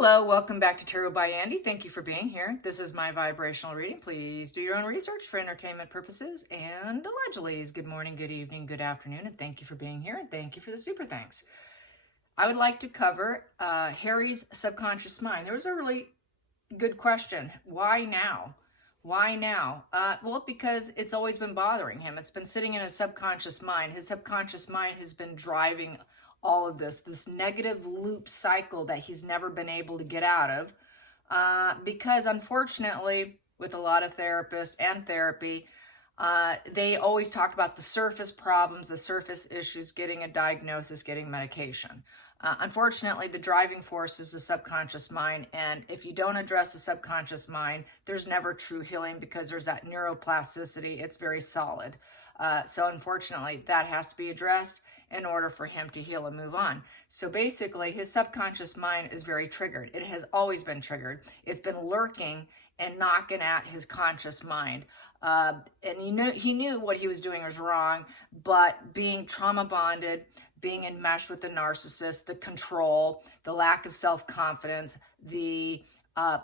Hello, welcome back to Tarot by Andy. Thank you for being here. This is my vibrational reading. Please do your own research for entertainment purposes and allegedly. Good morning, good evening, good afternoon, and thank you for being here, and thank you for the super thanks. I would like to cover Harry's subconscious mind. There was a really good question. Why now? Why now? Well, because it's always been bothering him. It's been sitting in his subconscious mind. His subconscious mind has been driving all of this negative loop cycle that he's never been able to get out of. Because unfortunately, with a lot of therapists and therapy, they always talk about the surface problems, the surface issues, getting a diagnosis, getting medication. Unfortunately, the driving force is the subconscious mind. And if you don't address the subconscious mind, there's never true healing because there's that neuroplasticity. It's very solid. So unfortunately, that has to be addressed in order for him to heal and move on. So basically, his subconscious mind is very triggered. It has always been triggered. It's been lurking and knocking at his conscious mind. And he knew what he was doing was wrong, but being trauma bonded, being enmeshed with the narcissist, the control, the lack of self-confidence, the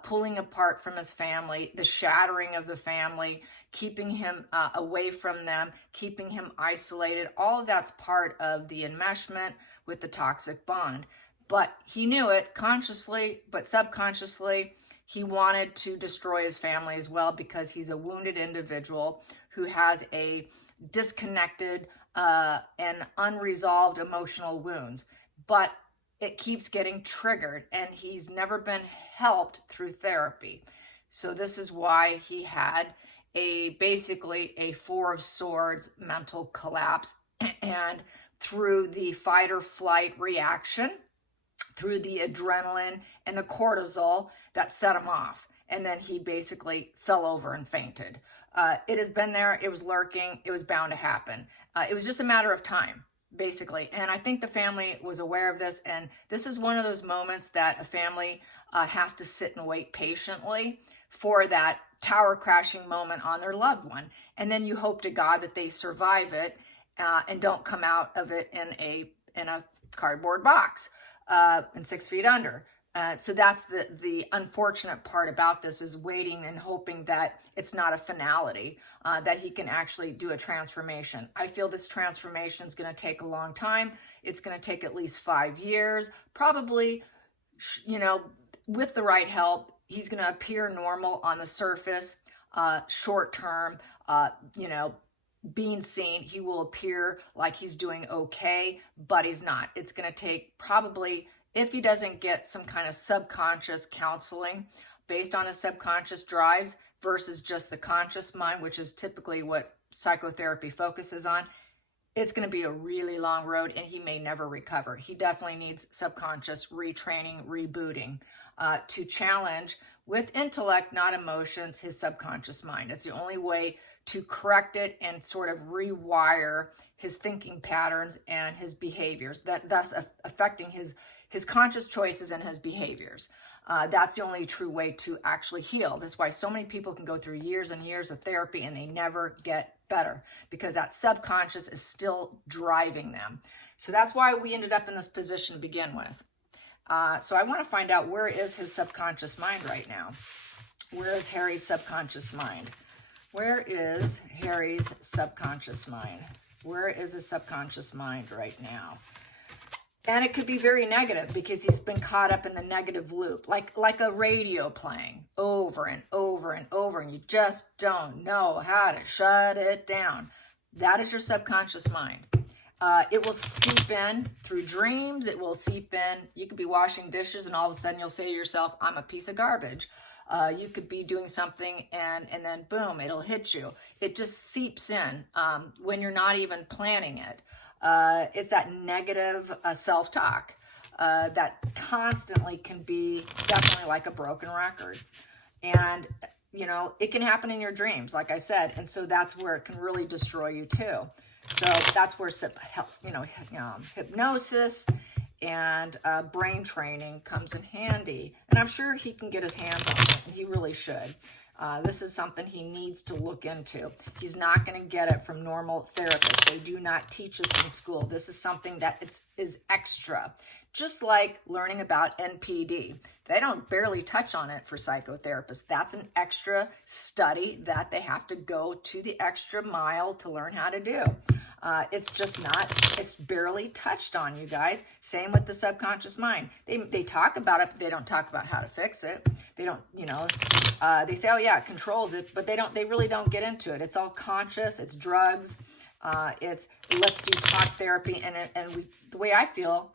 pulling apart from his family, the shattering of the family, keeping him away from them, keeping him isolated. All of that's part of the enmeshment with the toxic bond. But he knew it consciously, but subconsciously, he wanted to destroy his family as well because he's a wounded individual who has a disconnected and unresolved emotional wounds. But it keeps getting triggered and he's never been helped through therapy. So this is why he had basically a Four of Swords mental collapse, and through the fight or flight reaction, through the adrenaline and the cortisol that set him off. And then he basically fell over and fainted. It has been there. It was lurking. It was bound to happen. It was just a matter of time, basically. And I think the family was aware of this. And this is one of those moments that a family has to sit and wait patiently for that tower crashing moment on their loved one. And then you hope to God that they survive it and don't come out of it in a cardboard box and 6 feet under. So that's the unfortunate part about this, is waiting and hoping that it's not a finality, that he can actually do a transformation. I feel this transformation is going to take a long time. It's going to take at least 5 years, probably, with the right help. He's going to appear normal on the surface, short term, being seen. He will appear like he's doing okay, but he's not. It's going to take probably, if he doesn't get some kind of subconscious counseling based on his subconscious drives versus just the conscious mind, which is typically what psychotherapy focuses on, it's going to be a really long road and he may never recover. He definitely needs subconscious retraining, rebooting to challenge with intellect, not emotions, his subconscious mind. It's the only way to correct it and sort of rewire his thinking patterns and his behaviors, thus affecting his conscious choices and his behaviors. That's the only true way to actually heal. That's why so many people can go through years and years of therapy and they never get better, because that subconscious is still driving them. So that's why we ended up in this position to begin with. So I want to find out, where is his subconscious mind right now? Where is Harry's subconscious mind? Where is Harry's subconscious mind? Where is his subconscious mind right now? And it could be very negative because he's been caught up in the negative loop, like a radio playing over and over and over, and you just don't know how to shut it down. That is your subconscious mind. It will seep in through dreams. It will seep in. You could be washing dishes and all of a sudden you'll say to yourself, I'm a piece of garbage. You could be doing something and then boom, it'll hit you. It just seeps in when you're not even planning it. It's that negative self-talk that constantly can be definitely like a broken record. And, it can happen in your dreams, like I said. And so that's where it can really destroy you too. So that's where hypnosis and brain training comes in handy. And I'm sure he can get his hands on it, and he really should. This is something he needs to look into. He's not going to get it from normal therapists. They do not teach this in school. This is something that is extra just like learning about NPD. They don't barely touch on it for psychotherapists. That's an extra study that they have to go to the extra mile to learn how to do. It's just not, it's barely touched on, you guys. Same with the subconscious mind. They talk about it, but they don't talk about how to fix it. They don't, they say, oh yeah, it controls it, but they really don't get into it. It's all conscious, it's drugs, it's let's do talk therapy. And the way I feel,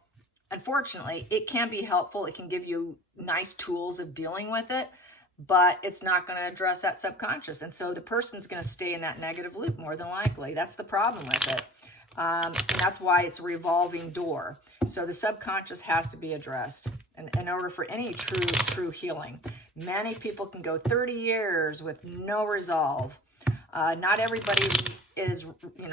unfortunately, it can be helpful. It can give you nice tools of dealing with it, but it's not going to address that subconscious. And so the person's going to stay in that negative loop more than likely. That's the problem with it. And that's why it's a revolving door. So the subconscious has to be addressed in order for any true healing. Many people can go 30 years with no resolve. Not everybody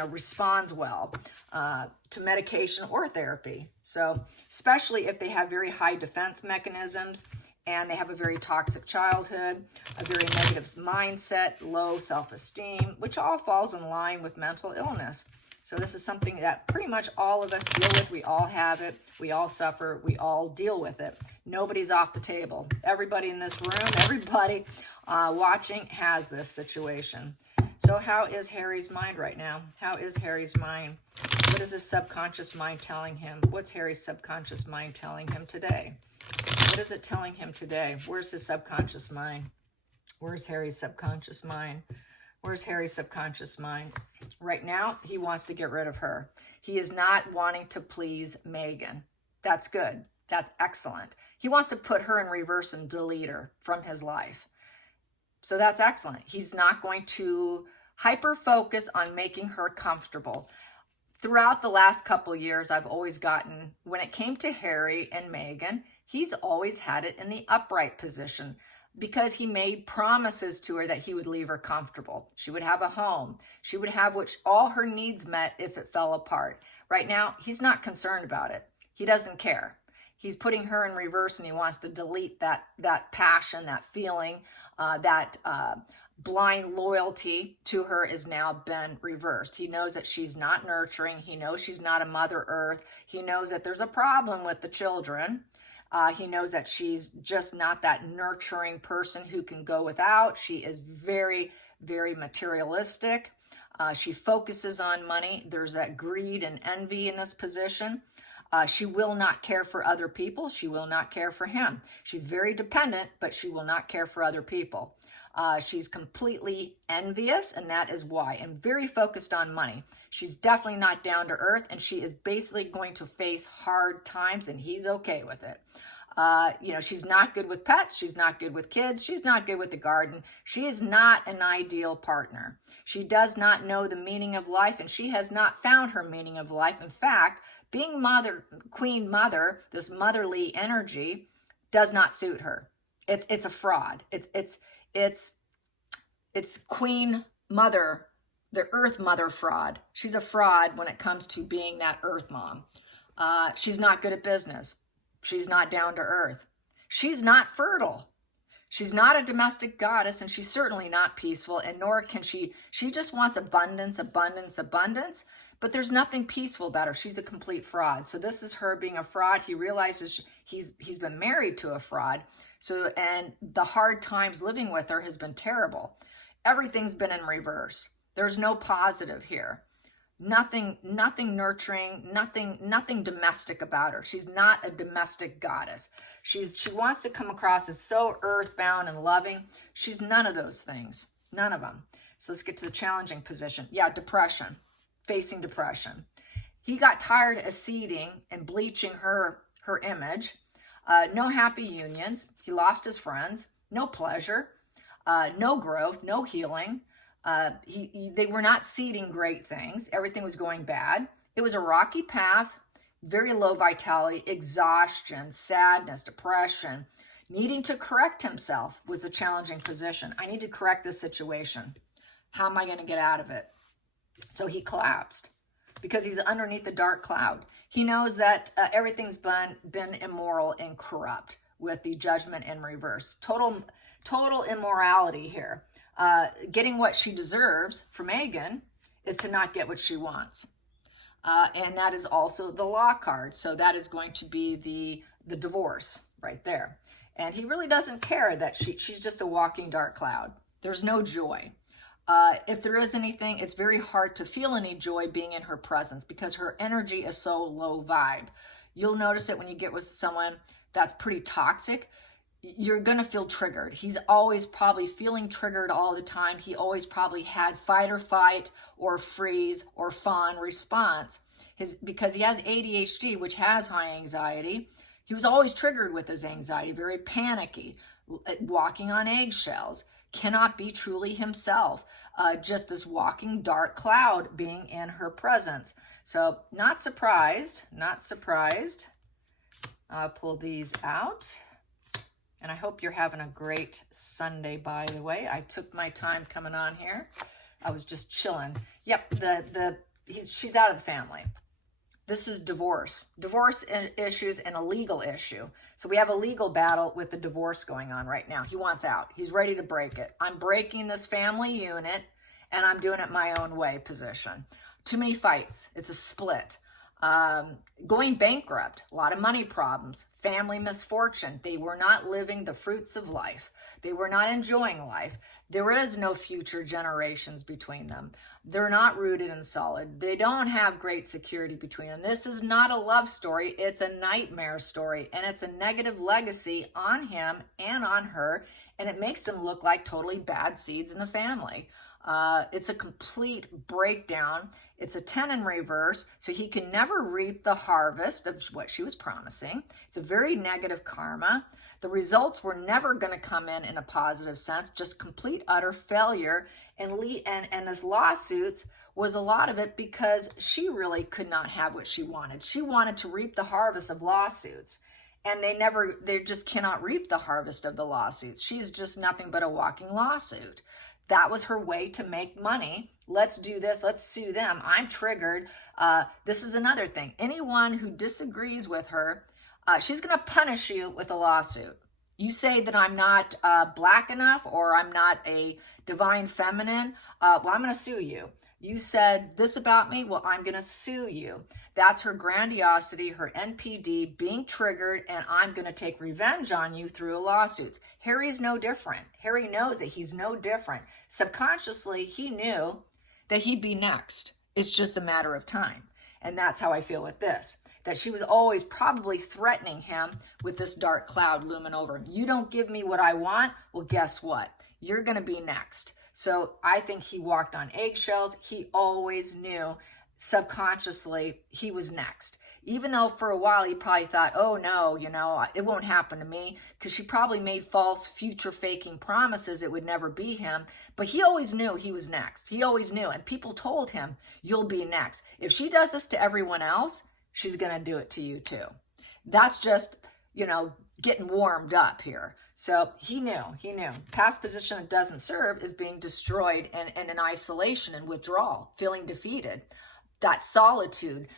responds well to medication or therapy. So especially if they have very high defense mechanisms and they have a very toxic childhood, a very negative mindset, low self-esteem, which all falls in line with mental illness. So this is something that pretty much all of us deal with. We all have it. We all suffer. We all deal with it. Nobody's off the table. Everybody in this room, everybody watching has this situation. So how is Harry's mind right now? How is Harry's mind? What is his subconscious mind telling him? What's Harry's subconscious mind telling him today? What is it telling him today? Where's his subconscious mind? Where's Harry's subconscious mind? Where's Harry's subconscious mind? Right now, he wants to get rid of her. He is not wanting to please Megan. That's good. That's excellent. He wants to put her in reverse and delete her from his life. So that's excellent. He's not going to hyper-focus on making her comfortable. Throughout the last couple years, I've always gotten, when it came to Harry and Megan, he's always had it in the upright position because he made promises to her that he would leave her comfortable. She would have a home. She would have all her needs met if it fell apart. Right now, he's not concerned about it. He doesn't care. He's putting her in reverse and he wants to delete that passion, that feeling, that blind loyalty to her has now been reversed. He knows that she's not nurturing. He knows she's not a Mother Earth. He knows that there's a problem with the children. He knows that she's just not that nurturing person who can go without. She is very, very materialistic. She focuses on money. There's that greed and envy in this position. She will not care for other people. She will not care for him. She's very dependent, but she will not care for other people. She's completely envious, and that is why. And very focused on money. She's definitely not down to earth, and she is basically going to face hard times, and he's okay with it. She's not good with pets. She's not good with kids. She's not good with the garden. She is not an ideal partner. She does not know the meaning of life, and she has not found her meaning of life. In fact, being queen mother, this motherly energy, does not suit her. It's a fraud. It's queen mother, the earth mother fraud. She's a fraud when it comes to being that earth mom. She's not good at business. She's not down to earth. She's not fertile. She's not a domestic goddess, and she's certainly not peaceful, and nor can she just wants abundance, abundance, abundance, but there's nothing peaceful about her. She's a complete fraud. So this is her being a fraud. He realizes he's been married to a fraud. And the hard times living with her has been terrible. Everything's been in reverse. There's no positive here. Nothing nurturing, nothing domestic about her. She's not a domestic goddess. She wants to come across as so earthbound and loving. She's none of those things. None of them. So let's get to the challenging position. Yeah, depression. Facing depression. He got tired of seeding and bleaching her image. No happy unions. He lost his friends. No pleasure. No growth. No healing. They were not seeding great things. Everything was going bad. It was a rocky path, very low vitality, exhaustion, sadness, depression. Needing to correct himself was a challenging position. I need to correct this situation. How am I going to get out of it? So he collapsed because he's underneath the dark cloud. He knows that everything's been immoral and corrupt with the judgment in reverse. Total immorality here. Getting what she deserves from Megan is to not get what she wants. And that is also the Law card. So that is going to be the divorce right there. And he really doesn't care that she's just a walking dark cloud. There's no joy. If there is anything, it's very hard to feel any joy being in her presence because her energy is so low vibe. You'll notice it when you get with someone that's pretty toxic. You're going to feel triggered. He's always probably feeling triggered all the time. He always probably had fight or fight or freeze or fawn response. Because he has ADHD, which has high anxiety. He was always triggered with his anxiety, very panicky, walking on eggshells, cannot be truly himself, just this walking dark cloud being in her presence. So not surprised, not surprised. I'll pull these out. And I hope you're having a great Sunday, by the way. I took my time coming on here. I was just chilling. Yep, she's out of the family. This is divorce issues and a legal issue. So we have a legal battle with the divorce going on right now. He wants out. He's ready to break it. I'm breaking this family unit and I'm doing it my own way position. Too many fights. It's a split. Going bankrupt, a lot of money problems, family misfortune. They were not living the fruits of life. They were not enjoying life. There is no future generations between them. They're not rooted and solid. They don't have great security between them. This is not a love story. It's a nightmare story, and it's a negative legacy on him and on her, and it makes them look like totally bad seeds in the family. It's a complete breakdown. It's a 10 in reverse, so he can never reap the harvest of what she was promising. It's a very negative karma. The results were never going to come in a positive sense, just complete, utter failure. And this lawsuits was a lot of it because she really could not have what she wanted. She wanted to reap the harvest of lawsuits. And they just cannot reap the harvest of the lawsuits. She's just nothing but a walking lawsuit. That was her way to make money. Let's do this. Let's sue them. I'm triggered. This is another thing. Anyone who disagrees with her, she's going to punish you with a lawsuit. You say that I'm not black enough or I'm not a divine feminine. Well, I'm going to sue you. You said this about me. Well, I'm going to sue you. That's her grandiosity, her NPD being triggered, and I'm going to take revenge on you through lawsuits. Harry's no different. Harry knows it. He's no different. Subconsciously, he knew that he'd be next. It's just a matter of time. And that's how I feel with this, that she was always probably threatening him with this dark cloud looming over him. You don't give me what I want? Well, guess what? You're going to be next. So I think he walked on eggshells. He always knew subconsciously he was next. Even though for a while he probably thought, oh no, it won't happen to me, because she probably made false future faking promises it would never be him. But he always knew he was next. He always knew. And people told him, you'll be next. If she does this to everyone else, she's going to do it to you too. That's just, getting warmed up here. So he knew. Past position that doesn't serve is being destroyed and in isolation and withdrawal, feeling defeated. That solitude,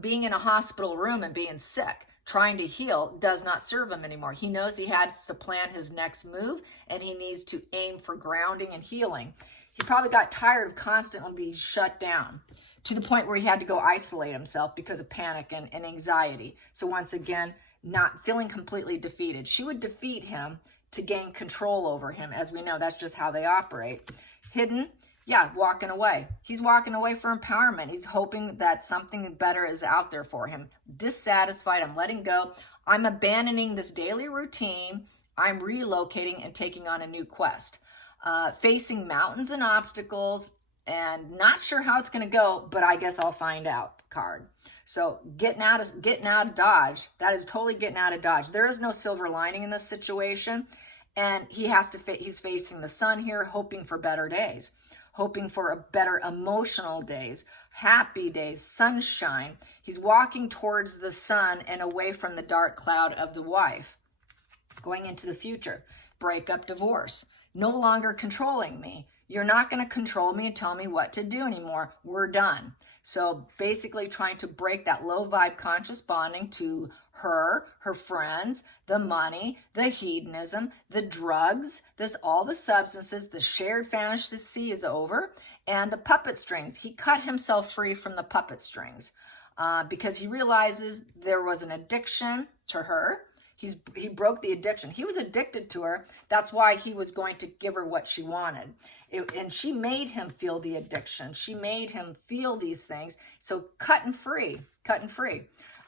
being in a hospital room and being sick, trying to heal, does not serve him anymore. He knows he has to plan his next move, and he needs to aim for grounding and healing. He probably got tired of constantly being shut down to the point where he had to go isolate himself because of panic and anxiety. So once again, not feeling completely defeated. She would defeat him to gain control over him. As we know, that's just how they operate. Hidden. Yeah, walking away. He's walking away for empowerment. He's hoping that something better is out there for him. Dissatisfied. I'm letting go. I'm abandoning this daily routine. I'm relocating and taking on a new quest. Facing mountains and obstacles and not sure how it's going to go, but I guess I'll find out card. So getting out of Dodge. That is totally getting out of Dodge. There is no silver lining in this situation. And he's facing the sun here, hoping for better days. Hoping for a better emotional days, happy days, sunshine. He's walking towards the sun and away from the dark cloud of the wife. Going into the future, breakup, divorce. No longer controlling me. You're not going to control me and tell me what to do anymore. We're done. So basically trying to break that low vibe conscious bonding to her friends, the money, the hedonism, the drugs, all the substances, the shared fantasy is over, and the puppet strings. He cut himself free from the puppet strings because he realizes there was an addiction to her. He broke the addiction. He was addicted to her. That's why he was going to give her what she wanted. And she made him feel the addiction. She made him feel these things. So cutting free.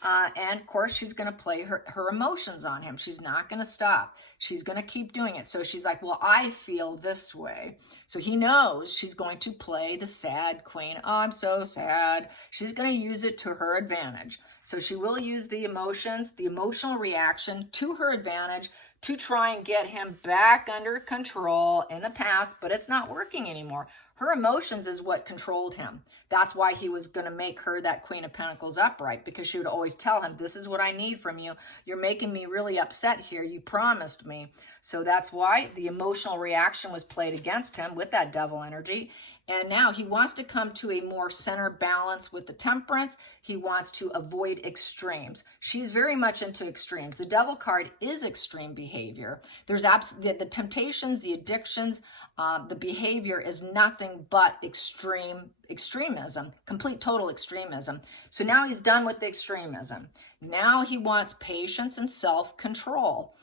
And of course, she's going to play her emotions on him. She's not going to stop. She's going to keep doing it. So she's like, well, I feel this way. So he knows she's going to play the sad queen. Oh, I'm so sad. She's going to use it to her advantage. So she will use the emotions, the emotional reaction to her advantage to try and get him back under control in the past, but it's not working anymore. Her emotions is what controlled him. That's why he was going to make her that Queen of Pentacles upright, because she would always tell him, this is what I need from you. You're making me really upset here. You promised me. So that's why the emotional reaction was played against him with that devil energy. And now he wants to come to a more center balance with the Temperance. He wants to avoid extremes. She's very much into extremes. The Devil card is extreme behavior. There's the temptations, the addictions, the behavior is nothing but extremism, complete total extremism. So now he's done with the extremism. Now he wants patience and self-control.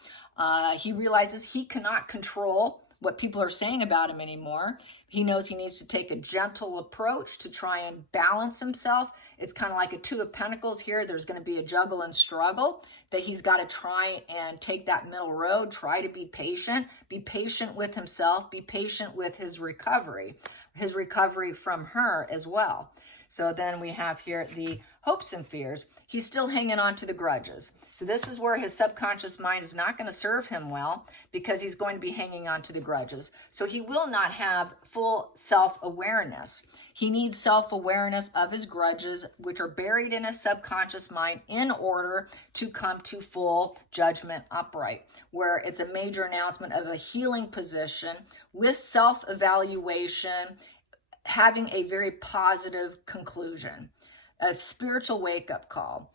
He realizes he cannot control what people are saying about him anymore. He knows he needs to take a gentle approach to try and balance himself. It's kind of like a Two of Pentacles here. There's going to be a juggle and struggle that he's got to try and take that middle road, try to be patient with himself, be patient with his recovery from her as well. So then we have here the hopes and fears. He's still hanging on to the grudges. So this is where his subconscious mind is not going to serve him well, because he's going to be hanging on to the grudges. So he will not have full self-awareness. He needs self-awareness of his grudges, which are buried in his subconscious mind, in order to come to full judgment upright, where it's a major announcement of a healing position with self-evaluation, having a very positive conclusion, a spiritual wake-up call.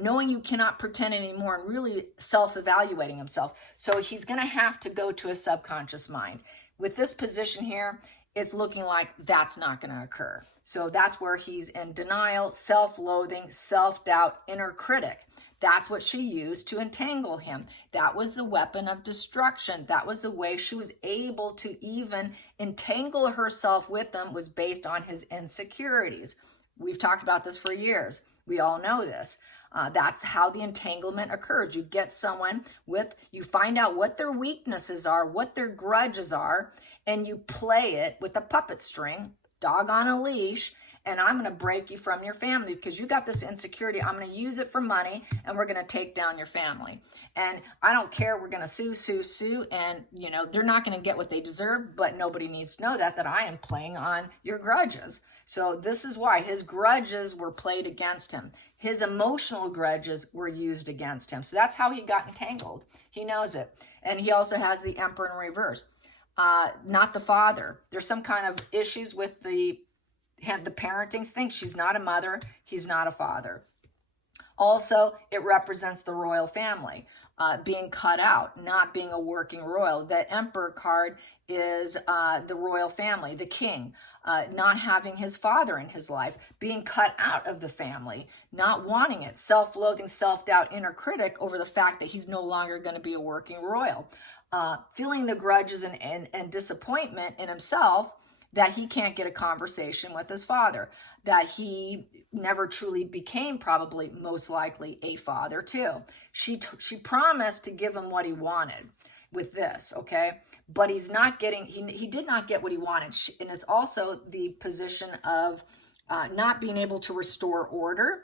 Knowing you cannot pretend anymore and really self-evaluating himself. So he's going to have to go to his subconscious mind. With this position here, it's looking like that's not going to occur. So that's where he's in denial, self-loathing, self-doubt, inner critic. That's what she used to entangle him. That was the weapon of destruction. That was the way she was able to even entangle herself with him, was based on his insecurities. We've talked about this for years. We all know this. That's how the entanglement occurs. You get someone you find out what their weaknesses are, what their grudges are, and you play it with a puppet string, dog on a leash, and I'm going to break you from your family because you got this insecurity. I'm going to use it for money, and we're going to take down your family. And I don't care. We're going to sue, and they're not going to get what they deserve, but nobody needs to know that I am playing on your grudges. So this is why his grudges were played against him. His emotional grudges were used against him. So that's how he got entangled. He knows it. And he also has the Emperor in reverse. Not the father. There's some kind of issues with the parenting thing. She's not a mother. He's not a father. Also, it represents the royal family being cut out, not being a working royal. The Emperor card is the royal family, the king, not having his father in his life, being cut out of the family, not wanting it, self-loathing, self-doubt, inner critic over the fact that he's no longer going to be a working royal, feeling the grudges and disappointment in himself that he can't get a conversation with his father, that he never truly became, probably most likely, a father too. She promised to give him what he wanted with this, okay? But he's not getting, he did not get what he wanted. And it's also the position of not being able to restore order,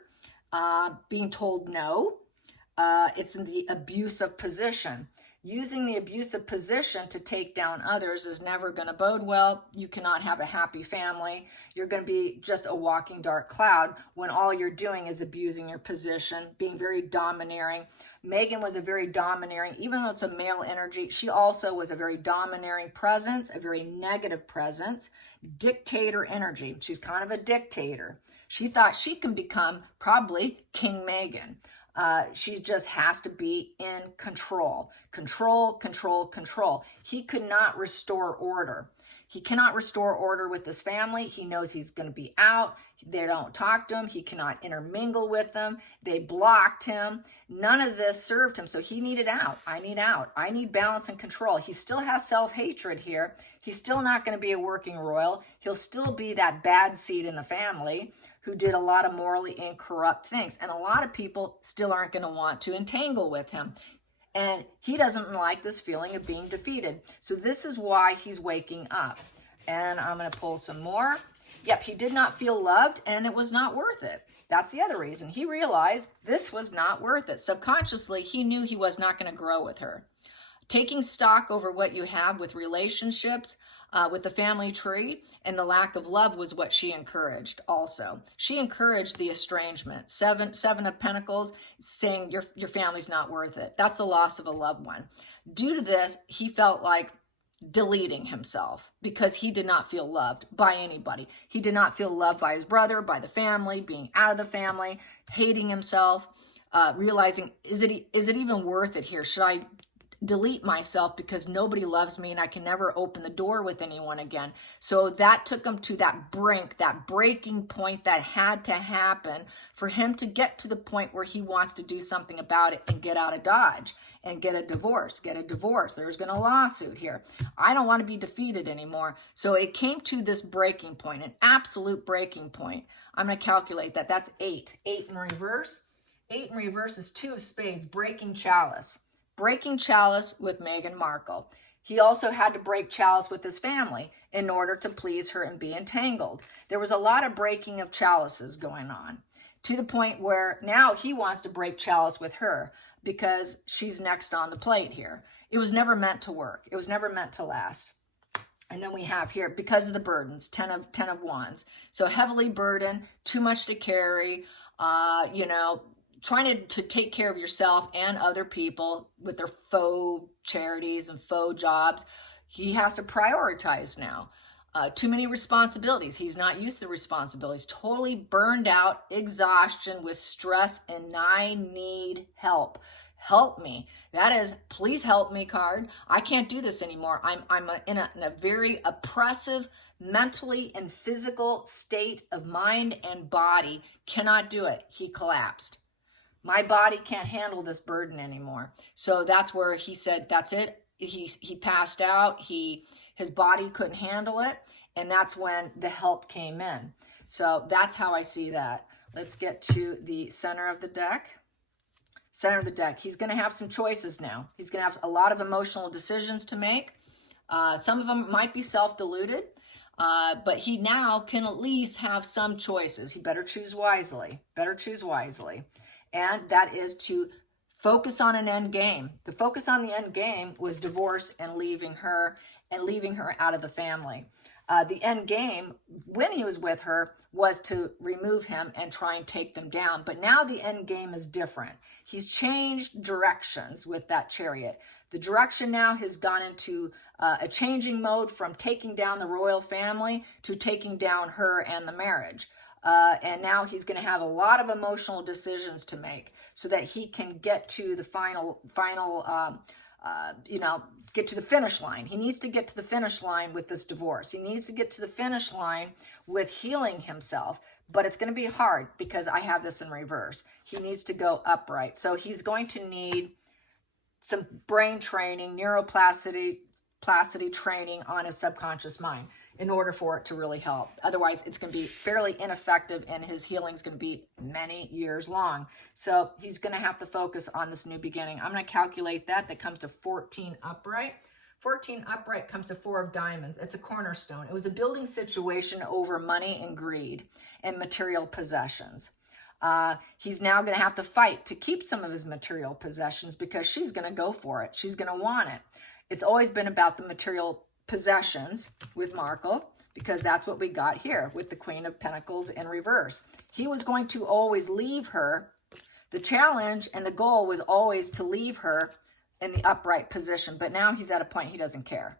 being told no. It's in the abusive position. Using the abusive position to take down others is never going to bode well. You cannot have a happy family. You're going to be just a walking dark cloud when all you're doing is abusing your position, being very domineering. Megan was a very domineering, even though it's a male energy, she also was a very domineering presence, a very negative presence, dictator energy. She's kind of a dictator. She thought she can become probably King Megan. She just has to be in control. Control, control, control. He could not restore order. He cannot restore order with his family. He knows he's going to be out. They don't talk to him. He cannot intermingle with them. They blocked him. None of this served him. So he needed out. I need out. I need balance and control. He still has self-hatred here. He's still not going to be a working royal. He'll still be that bad seed in the family who did a lot of morally incorrupt things. And a lot of people still aren't going to want to entangle with him. And he doesn't like this feeling of being defeated. So this is why he's waking up. And I'm going to pull some more. Yep, he did not feel loved, and it was not worth it. That's the other reason. He realized this was not worth it. Subconsciously, he knew he was not going to grow with her. Taking stock over what you have with relationships, with the family tree, and the lack of love was what she encouraged also. She encouraged the estrangement. Seven of Pentacles, saying your family's not worth it. That's the loss of a loved one. Due to this, he felt like deleting himself because he did not feel loved by anybody. He did not feel loved by his brother, by the family, being out of the family, hating himself, realizing, is it even worth it here? Should I delete myself because nobody loves me and I can never open the door with anyone again? So that took him to that brink, that breaking point that had to happen for him to get to the point where he wants to do something about it and get out of Dodge and get a divorce, There's going to lawsuit here. I don't want to be defeated anymore. So it came to this breaking point, an absolute breaking point. I'm going to calculate that. That's 8. 8 in reverse. 8 in reverse is 2 of spades, breaking chalice. Breaking chalice with Meghan Markle. He also had to break chalice with his family in order to please her and be entangled. There was a lot of breaking of chalices going on, to the point where now he wants to break chalice with her because she's next on the plate here. It was never meant to work. It was never meant to last. And then we have here, because of the burdens, 10 of Wands. So heavily burdened, too much to carry, trying to take care of yourself and other people with their faux charities and faux jobs. He has to prioritize now. Too many responsibilities. He's not used to the responsibilities. Totally burned out, exhaustion with stress, and I need help. Help me. That is, please help me card. I can't do this anymore. I'm in a very oppressive, mentally and physical state of mind and body. Cannot do it. He collapsed. My body can't handle this burden anymore. So that's where he said, that's it. He passed out. His body couldn't handle it. And that's when the help came in. So that's how I see that. Let's get to the center of the deck. Center of the deck. He's going to have some choices now. He's going to have a lot of emotional decisions to make. Some of them might be self-deluded. But he now can at least have some choices. He better choose wisely. Better choose wisely. And that is to focus on an end game. The focus on the end game was divorce and leaving her out of the family. The end game, when he was with her, was to remove him and try and take them down. But now the end game is different. He's changed directions with that Chariot. The direction now has gone into a changing mode from taking down the royal family to taking down her and the marriage. And now he's going to have a lot of emotional decisions to make so that he can get to the final, get to the finish line. He needs to get to the finish line with this divorce. He needs to get to the finish line with healing himself. But it's going to be hard because I have this in reverse. He needs to go upright. So he's going to need some brain training, neuroplasticity training on his subconscious mind in order for it to really help. Otherwise, it's going to be fairly ineffective and his healing is going to be many years long. So he's going to have to focus on this new beginning. I'm going to calculate that. That comes to 14 upright. 14 upright comes to 4 of diamonds. It's a cornerstone. It was a building situation over money and greed and material possessions. He's now going to have to fight to keep some of his material possessions because she's going to go for it. She's going to want it. It's always been about the material possessions with Markle because that's what we got here with the Queen of Pentacles in reverse. He was going to always leave her. The challenge and the goal was always to leave her in the upright position, but now he's at a point he doesn't care.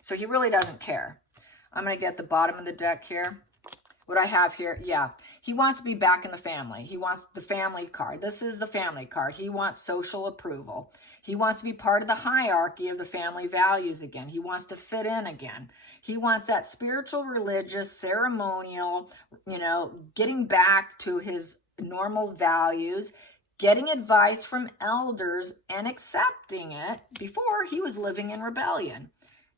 So he really doesn't care. I'm going to get the bottom of the deck here. What I have here, yeah, he wants to be back in the family. He wants the family card. This is the family card. He wants social approval. He wants to be part of the hierarchy of the family values again. He wants to fit in again. He wants that spiritual, religious, ceremonial, getting back to his normal values, getting advice from elders and accepting it. Before, he was living in rebellion.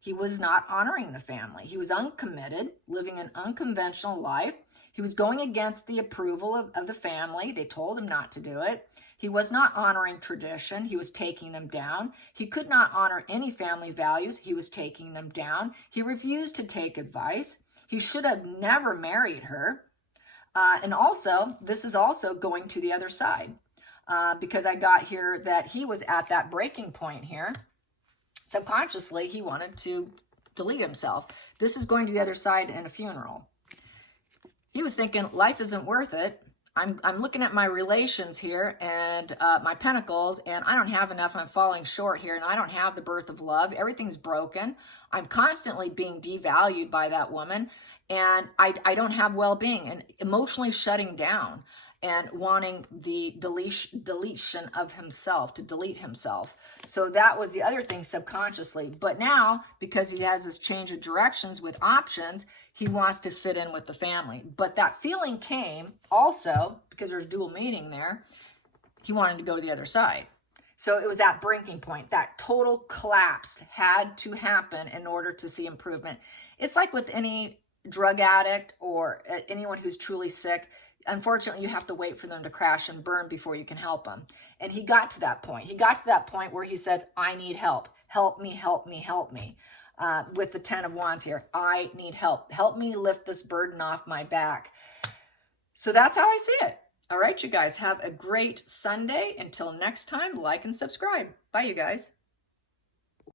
He was not honoring the family. He was uncommitted, living an unconventional life. He was going against the approval of the family. They told him not to do it. He was not honoring tradition. He was taking them down. He could not honor any family values. He was taking them down. He refused to take advice. He should have never married her. And also, this is also going to the other side, because I got here that he was at that breaking point here. Subconsciously, he wanted to delete himself. This is going to the other side in a funeral. He was thinking, life isn't worth it. I'm looking at my relations here and my pentacles, and I don't have enough. I'm falling short here, and I don't have the birth of love. Everything's broken. I'm constantly being devalued by that woman, and I don't have well-being, and emotionally shutting down and wanting the deletion of himself, to delete himself. So that was the other thing subconsciously. But now, because he has this change of directions with options, he wants to fit in with the family. But that feeling came also, because there's dual meaning there, he wanted to go to the other side. So it was that breaking point, that total collapse had to happen in order to see improvement. It's like with any drug addict or anyone who's truly sick. Unfortunately, you have to wait for them to crash and burn before you can help them. And he got to that point. He got to that point where he said, I need help. Help me, help me, help me. With the 10 of Wands here, I need help. Help me lift this burden off my back. So that's how I see it. All right, you guys, have a great Sunday. Until next time, like and subscribe. Bye, you guys.